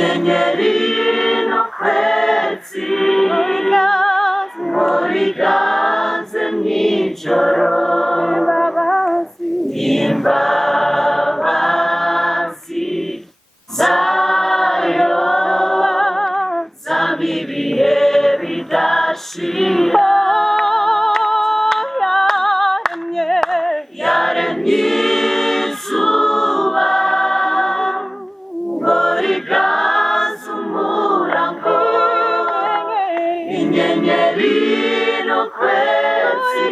inyenyeri n'ukwezi biganze mw'ijoro imbabazi zayo zamibihe bidashira yaremye izuba ngo riganze umurango inyenyeri n'ukwezi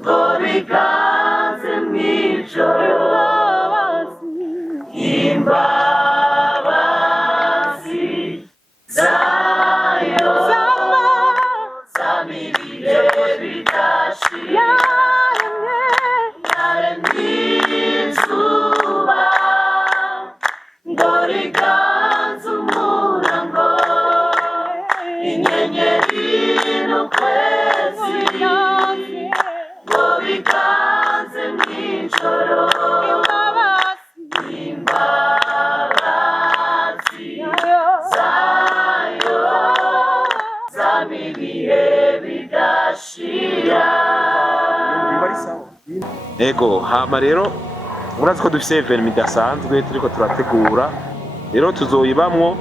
ngo biganze mw'ijoro imbabazi zayo zamibihe bidashira yaremye izuba ngo riganze umurango inyenyeri n'ukwezi ngo biganze mw'ijoro imbabazi zayo zamibihe bidashira. Ego hama rero murazi ko dufise event idasanzwe turiko turategura rero tuzoyibamwo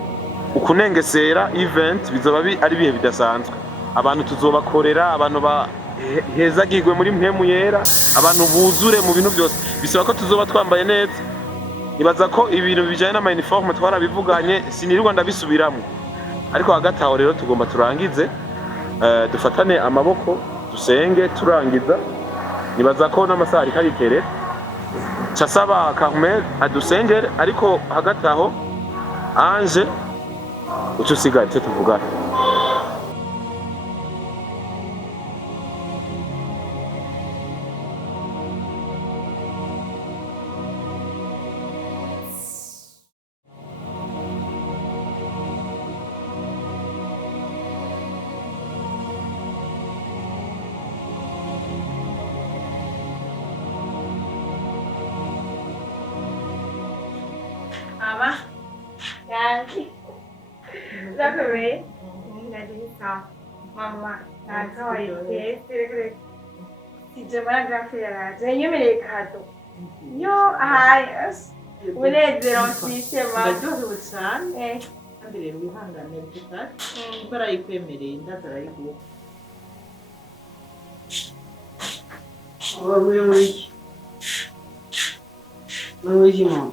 ukunengesera event bizoba ari bihe bidasanzwe abantu tuzobakorera abantu bahezagirwe muri mpemu yera abantu buzure mu bintu byose bisaba ko tuzoba twambaye neza nibaza ko ibintu bijanye n'ama uniforme twarabivuganye sinirirwa ndabisubiramwo ariko hagati aho rero tugomba turangize dufatane amaboko dusenge turangiza nibaza ko n'amasaha ari karitere casaba Carmel adusengere ariko hagati aho Ange uco usigaye cyo tuvugana Mama, Ange, Zachary, Mama, yemereye kado yo ahaye umunezero mfise ndaryohewe cyane kandi rero wihangane bitatu kuko arayikwemereye ndaza arayiguha wowe wiki mama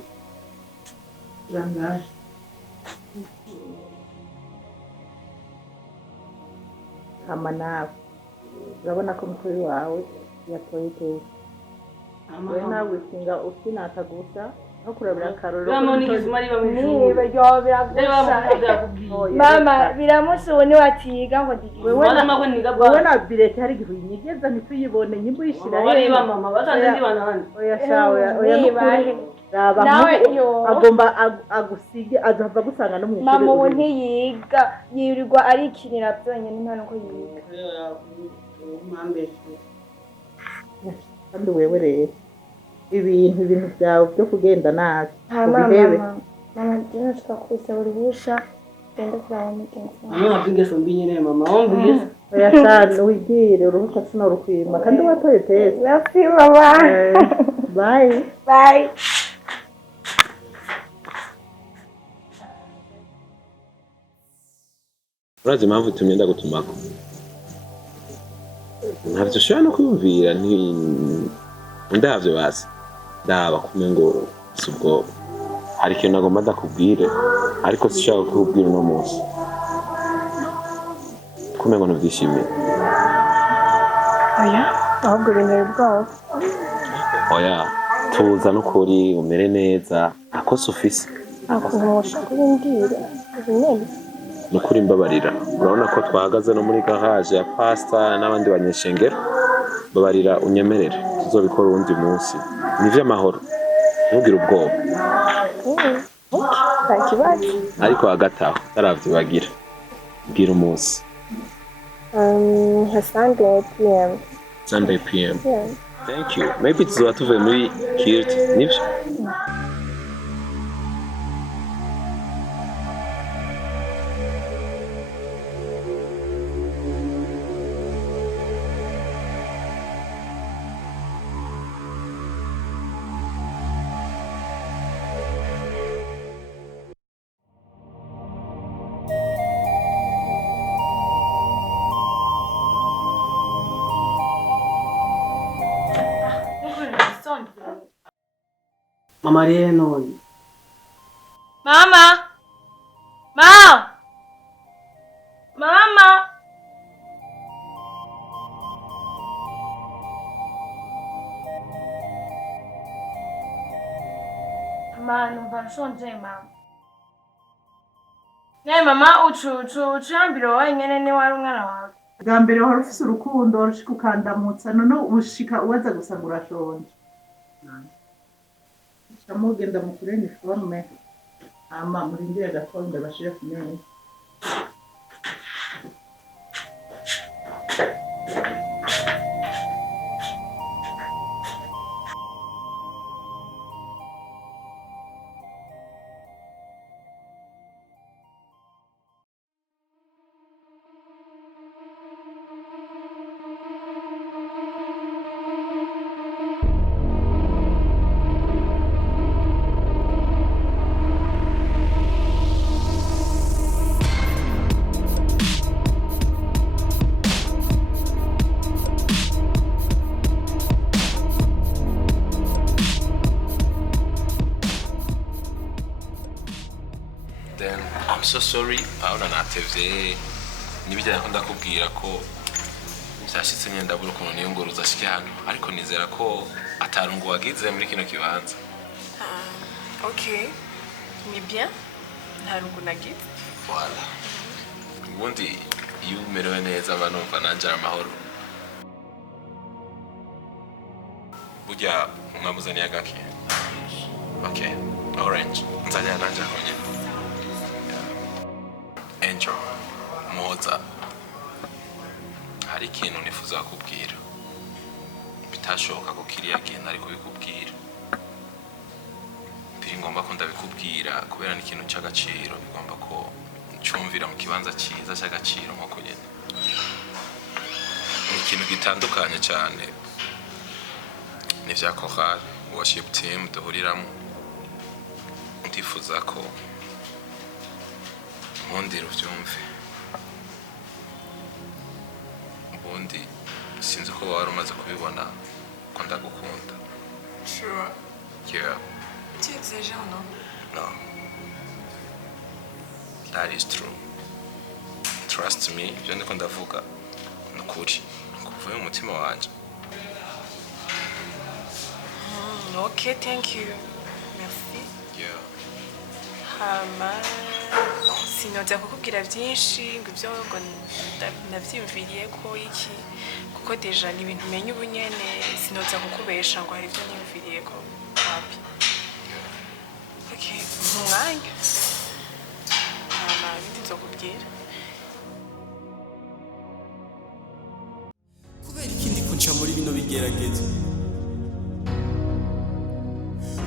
Ange hama nawe urabona ko mukuru wawe yatoye iteka we nawe usinga usinata gusa no kurabira akarorero mama biramusuwe ni watiga ngo ndigiwe wewe na bilete hari gihe unyigeza ntituyibone nyimbo yishira he mama batanze ndibana hano oya shawe oya nukuri raba agomba agusige azava gusanga no mwishuri mama we ntiyiga yirirwa arikinira byonyine nta nuko yiga kandi wewe rero ibintu byawe byo kugenda nabi mama dina twakwisa urubusha genda kuraba mugenzi mama bingeso mbinyine mama wumvise oya cyane wigire uruhuka sino rukwima kandi watoye tese merci mama bye urazi impamvu tumye ndagutumako ntabyo ushobora no kwiyumvira ndavyo bazi ndaba kumwe ngo si ubwoba hari ikintu nagomba ndakubwire ariko sishaka kukubwira uno munsi kumwe ngo ntubyishimiye oya ahubwo binteye ubwoba oya tuza n'ukuri umere neza akosa ufise akumusha kubimbwira nyene nukuri mbabarira urabona ko twahagaze no muri garage ya pasta n'abandi banyeshengero mbabarira unyemerere tuzobikora uwundi munsi nivyo amahoro ntugire ubwoba ntakibazo ariko hagati aho taravyibagira bwira umunsi Sunday PM yeah. Thank you maybe tuzoba tuvuye muri kirt nivyo mama rero none Mama! Mama! Mama! Mama, numva nshonje mama. Ne mama ucuyambiro wenyene ni wari umwana wawe. bwa mbere wari ufise urukundo warushika ukandamutsa none ushika uwaza gusanga urashonje camugenda mukure uniforme hama murindire gatonde bashire ku meza. Then I'm so sorry ahora natevye nibijyanye ko ndakubwira ko byashitse nyine ndabura ukuntu niyo ngoro uzashike hano ariko nizera ko atarungu wagize muri kino kibanza. Ok, ni bien ntarungu nagize. Voilà. Ubundi iyo umerewe neza aba numva nanje ari amahoro. Burya mwamuzaniye agaki? Okay, orange. Nzajya nanje aho nyine. Ange, Moza, hari ikintu nifuza kukubwira bitashoboka ko kiriya kintu ariko bikubwira biri ngomba ko ndabikubwira kubera ni ikintu cy'agaciro bigomba ko ncumvira mu kibanza cyiza cy'agaciro nk'uko nyine ni ikintu gitandukanye cyane ni vya chorale worship team duhuriramo ndifuza ko nkundira ubyumve ubundi sinzi ko wari umaze kubibona ko ndagukunda. Sure. Yeah. Tu exagères, non? No. That is true. Trust me, ibyo ndiko ndavuga ni ukuri kuvuye mu mutima wanje. Ok, thank you. Merci. Yeah. Hama sinojya kukubwira byinshi ngo ibyo ngo nabyiyumviriye ko iki kuko deja ni ibintu umenya ubu nyene sinojya kukubesha ngo hari ibyo niyumviriye ko happy. Ok, umwanya hama ibindi nzokubwira. kubera ikindi kunca muri bino bigeragezo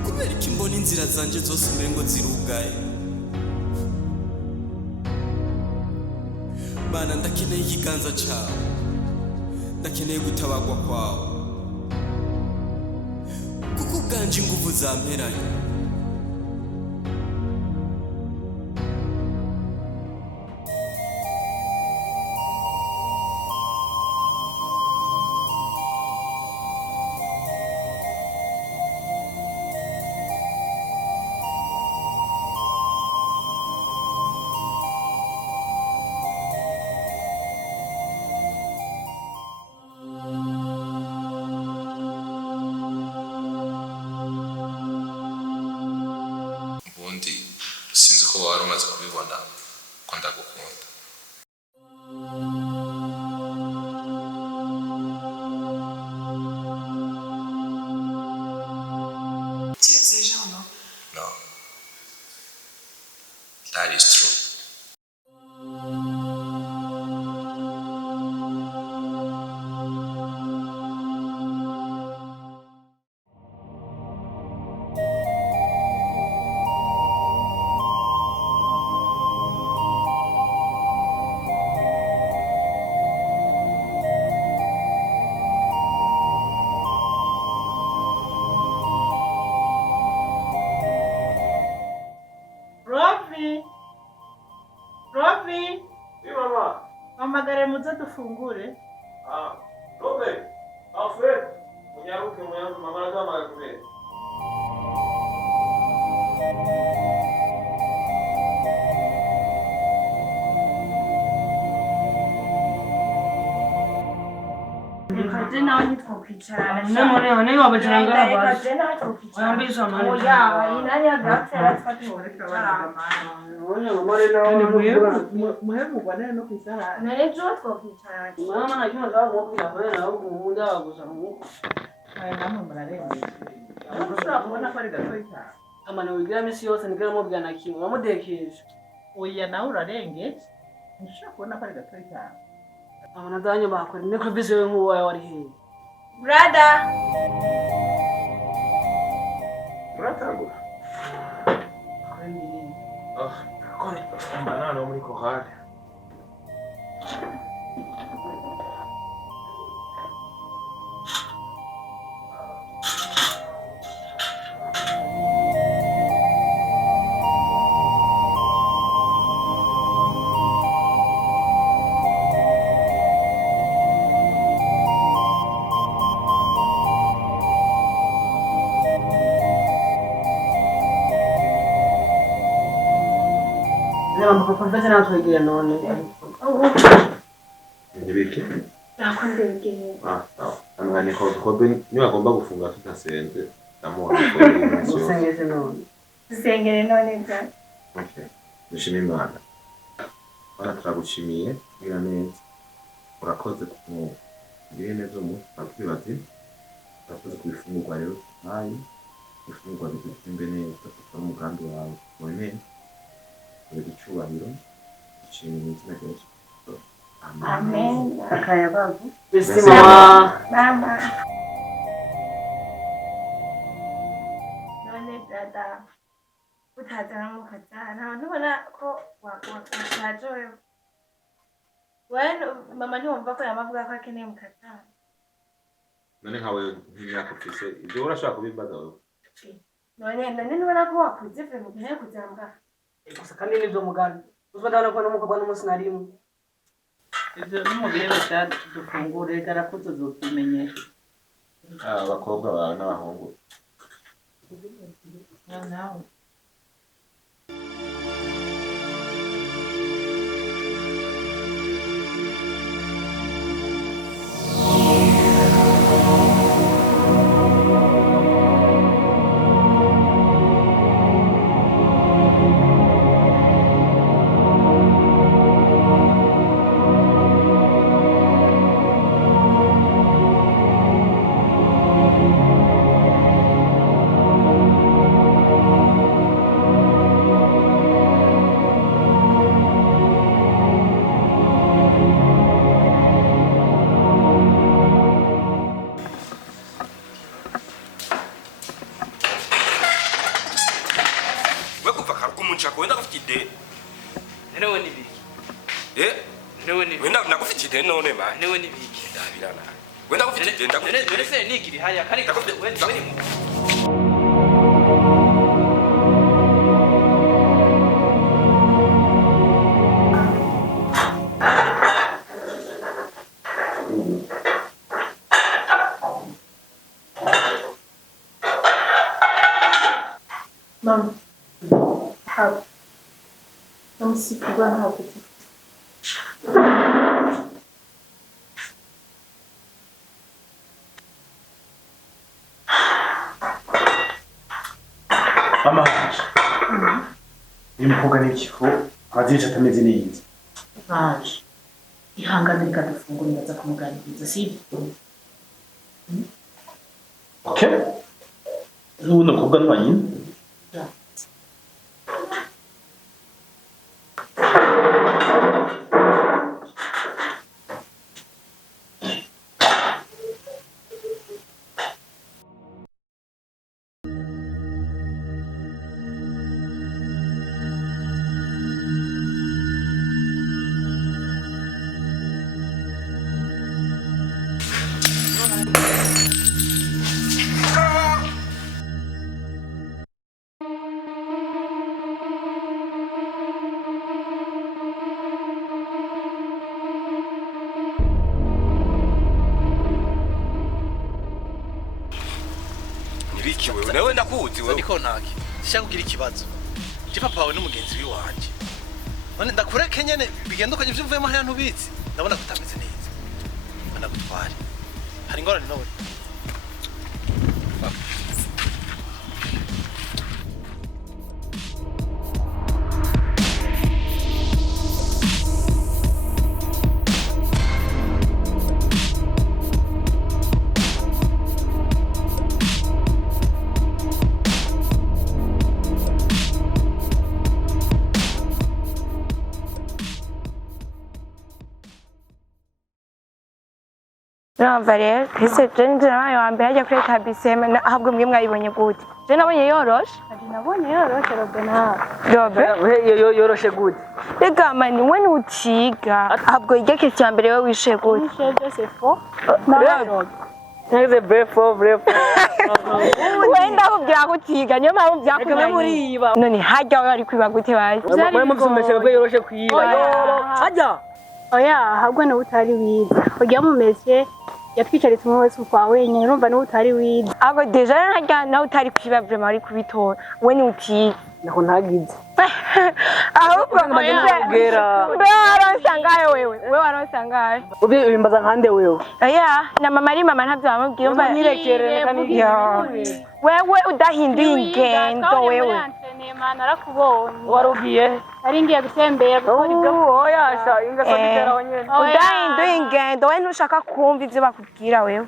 kubera iki mbona inzira zanje zose umengo zirugaye Mana ndakeneye ikiganza cawe ndakeneye gutabagwa kwawe kuko ubwanje inguvu zamperanye ubundi sinzi ko wari umaze kubibona ko ndagukunda. Tu exagères, non? No. That is true. Clovis, Oui maman. hamagare muze dufungure. Ah, Clovis. En fait, unyaruke mama anahamagara kubera. je nawe ntitwokwicarana none wabajira ngaha reka basi je nawe twokwicarana wambisha amani oya inani yagapfera twatwokwicarana none mare nawe muhemurwa nene no kwisarani nejo twokwicarana mama nakino ndabumvira kwera ukunda gusa nuko aya namwe murarengeje ushobora kubona ko ari gatoyi cyane amana wigira misi yose nigera mubwira na kimwe wamudekeje oya nawe urarengeje ushobora kubona ko ari gatoyi cyane abana danyo bakora ne Clovis we nk'uwawe wari hehe brother muratangura kore banana muri kohari Papa nawe twegera none nibiki nakondegeye angane kobe niba agomba gufunga tutasenze ndamubona usengeze none dusengere none bya okay dushime Imana bana turagushimiye kugira neza urakoze kubwira neza mu bakwibaze urakoze kubifungurwa rero nayi ifungurwa bigutimbe neza kuko umugambi wawe wone icyubahiro ikintu n'izina rya Yesu amen akaya bavu mama none brother utazana mu kazana ntubona ko washaje wewe mama ntiwumva ko yamavuga ko akeneye mu kazana none nkawe nk'imyaka ufise ibyo urashaka kubimbaza wewe none ntubona ko wakuze pe mu gihe kuzambwa gusa kandi nibyo mugani uzbadana ko n'umukobwa n'umunsi na rimwe ibyo no mu bihe dufungure garakuze zokimenyesha abakobwa bawe n'abahungu nawe none ma niwe nibiki ndabirana wenda kufite none se nigiri haya kari wenda ni Mama, how? Don't see people how to Mama Ange. Uyu mukobwa ni ikifu, abazica atameze neza. Ange. Ihangane reka dufungure ndaza kumuganiriza sibyo? Okay. Uyu mukobwa ni wanyine? wewe nawe ndakuzi wewe ndiko ntaki sishakugira ikibazo je papa wawe n'umugenzi wiwanje none ndakureke nyene bigenda uko ivyo uvuyemo hariya ntubizi ndabona kutameze neza ndagutware hari ingorane none Urumva rero ese je nzira wa mbere ajya kuri tabiseme ahubwo mwe mwayibonye gute je nabonye yoroshe nabonye yoroshe Robe yoroshe gute rega mani we nutiga ahubwo iryo kesi ya mbere we wishe gute wishe byose fo ntagize brefo wenda kubwira gutiga niyo mpamvu byakumye muriba none hajya we ari kwiba gute baye mwe muvumeshe bwo yoroshe kwiba hajya oya ahubwo nawe utari wize ujya mu mese yatwicaritse umwe wese ukwa wenyine urumva nawe utari wize ahubwo deja hajya nawe utari kwiba vraiment ari kubitora we nutiga nako ntagize ahubwo bagera waronsangaye wewe waronsangaye ubimbaza nkande wewe oya na mama ari mama ntavyo bamubwiye umva nirekere kandi wewe udahinduye ingendo wewe narakubonye warugiye ari ngiye gutembera gukora ibyo oya sha ingeso bitera nyene udahinduye ingendo we ntushaka kumva ivyo bakubwira wewe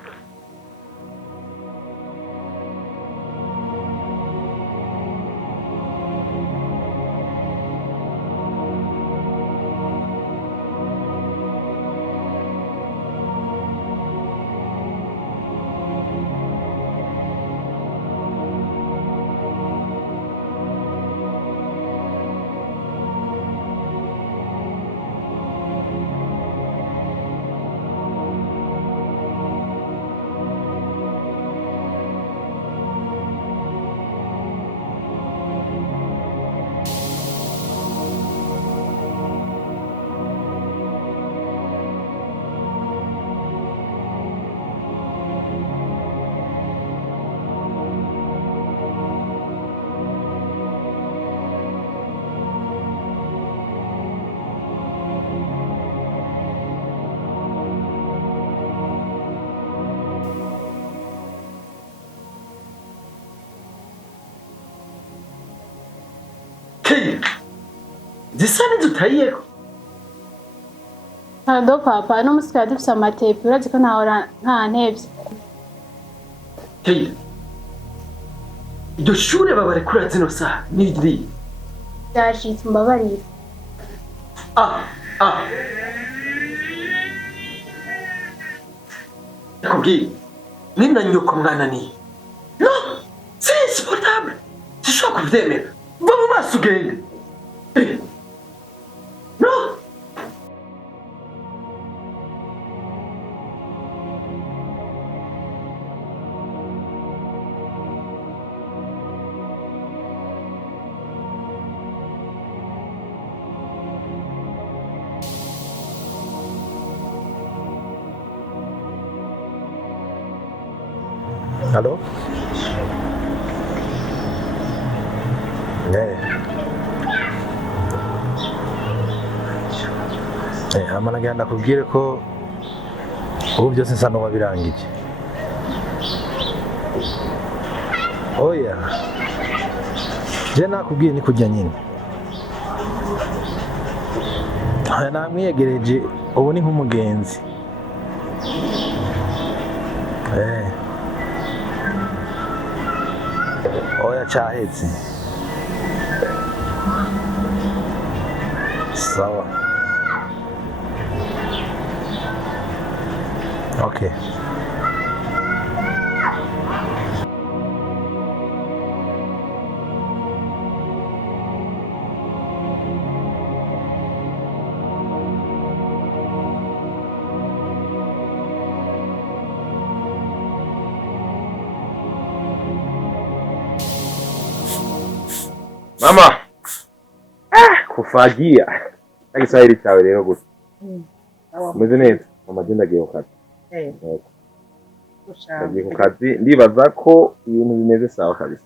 zisa n'izutayeko Ado papa no musika dufise amatepi urazi ko nta ntevye Hey, iryo shure babarekura zino saha n'iri byashitse mbabarira nakubwiye nina nyoko mwananiye no c'est insupportable sishobora kuvyemera va mu maso ugende no Halo? Amana genda kubwire ko ubu byose nsa n'uwabirangije. Oya. Je nakubwiye ni kujya nyine. Namwiyegereje ubu ni nk'umugenzi. Oya cyahetse. Sawa. Okay. Mama. Kufagia. Kiswahili chawe leo gusa. Umeze neza? Mama agenda agiye ku kazi. Agiye ku kazi ndibaza ko ibintu bimeze sawa kabisa.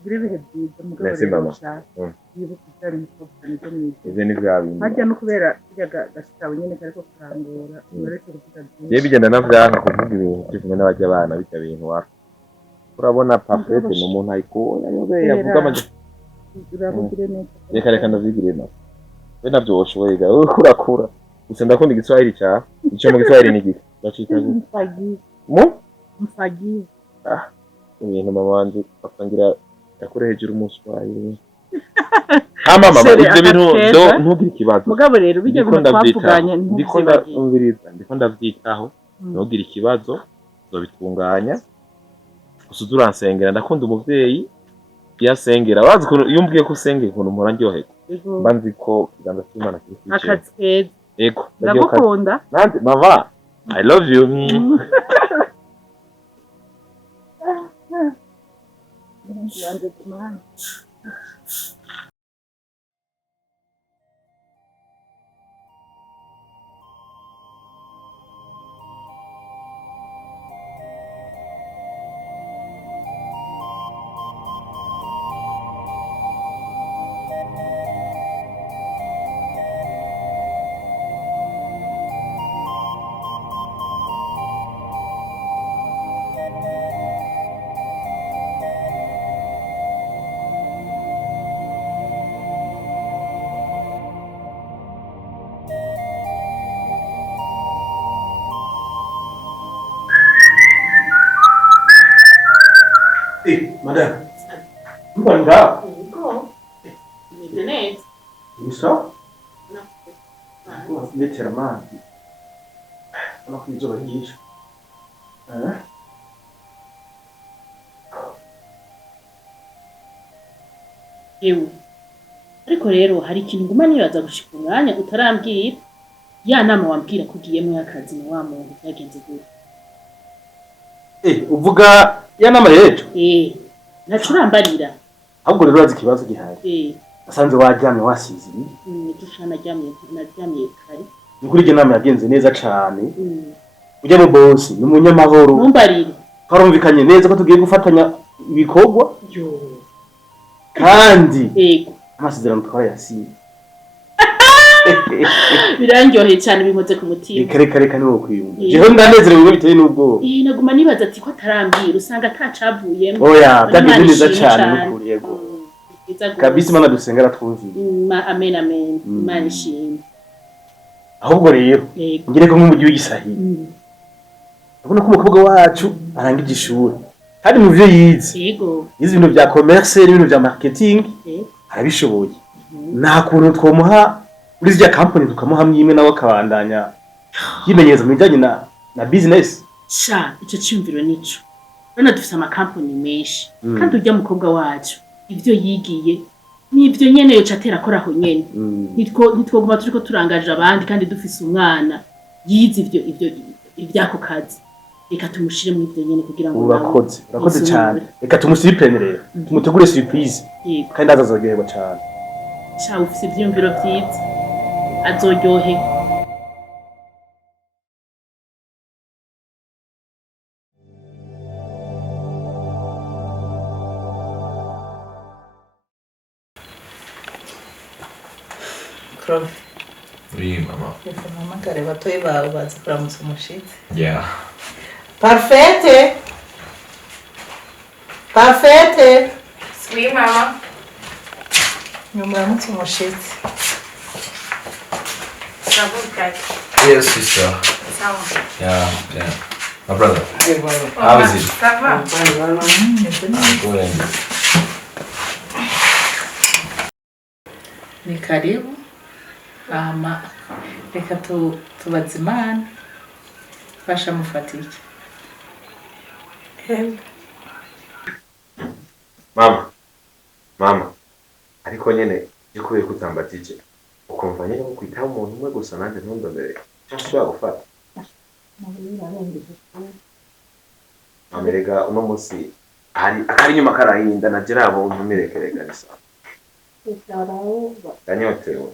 ugire ibihe byiza mugabo Merci, mama. yibuka ibyari mukobwa nibyo mwiza ivyo ni vya bintu harya no kubera kirya gashitawe nyene kariko kurangura uretse kuvuga byinshi je bigenda navyanka kuvuga ibintu byo kumwe n'abarya abana bijya bintu wa urabona Parfait ni umuntu ayikunda yobeye yavuga amaje urabugire neza reka ndavigire neza we navyo woshoboye ga urakura gusa ndakunda igiswahili cyawe ico mu giswahili ni giki bacita mfagi ibintu mama wanje afangira yakure hejuru umuswahili mama ibyo bintu ntugire ikibazo mugabo rero bijya bintu twavuganye ndiko ndavyitaho ntugire ikibazo zobitunganya gusa uransengera ndakunda umuvyeyi yasengera wazi ko yumbwiye ko usengera ukuntu mpora ndyoherwa mba nzi ko kiganza cy'Imana kiri kwicara akazi keza yego ndagukunda nanjye mama I love you Madame. Mbanga. Meze neza. Gusa? Metera amazi. Urabona ko izuba ryinshi. Yewe. Ariko rero hari ikintu nguma nibaza gushika umwanya utarambwira. Ya nama wambwira ko ugiyemo y'akazi na wa muntu byagenze gute. Uvuga ya nama yejo? Nacurambarira. Ahubwo rero urazi ikibazo gihari. Asanze waryamye wasize ibi. Dushana naryamye kare. Nikuri je nama yagenze neza cyane. Ujya mu boss ni umunyamahoro. Mumbarire. Twarumvikanye neza ko tugiye gufatanya ibikorwa. Kandi amasezerano twarayasinye. Birangyoheye cyane bimoze ku mutima. Reka niwo kwiyumva. Jeho ndanezerewe biteye n'ubwo. Naguma nibaza ati ko atarambira usanga atacavuyemo. Oya, byagenze neza cyane n'ukuri yego. Kabisa Imana dusengera twumvire. Amen amen. Imana ishimwe. Ahubwo rero ngire ko nk'umujyi w'igisahili. Urabona ko umukobwa wacu arangije ishuri. Kandi mu byo yize. Yego. Yize ibintu bya commerce n'ibintu bya marketing. Arabishoboye. Nta kuntu twomuha muri zya company tukamuha mwimwe nawe akabandanya yimenyereza mu bijyanye na business. Sha icyo cyumviro nico. Bana dufite ama company menshi. Kandi ujya mukobwa wacu ivyo yigiye nivyo nyene yo catera koraho nyene. Nitwoguma turiko turangaje abandi kandi dufise umwana yize ivyo ivyako kazi. Reka tumushire mu ivyo nyene kugira ngo urakoze cyane. Reka tumusipene rero. Tumutegure surprise. Kandi azazoryoherwa cyane. Sha ufise ivyumviro vyiza. Azoryohe. Clovis. Oui, maman. Maman kare batoyi bawe bazi kuramutsa umushitsi. Yeah. Parfait. Oui, maman. Muramutsa umushitsi. Yes, sister. Yeah. My brother. How is it? Ça va? Good. Ni karibu. Reka tubaze Imana. Fasha mufatike. Mama. Ariko nyene yukuye kutambatije. Ukumva nyene ko kwitaho umuntu umwe gusa nanje ntundondere. Cyashobora gufata. Amerika uno musi ari nyuma karahinda na jerabo ntumirekerega nisa. Danyotewe.